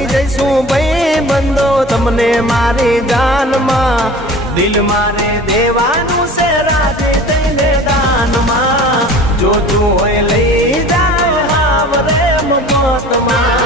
લઈ જઈશું ભાઈ બંધો તમને મારી જાનમાં દિલ મારે દેવાનું છે રાજી થઈને દાનમાં જોતું હોય લઈ જાય હાવરે મફતમાં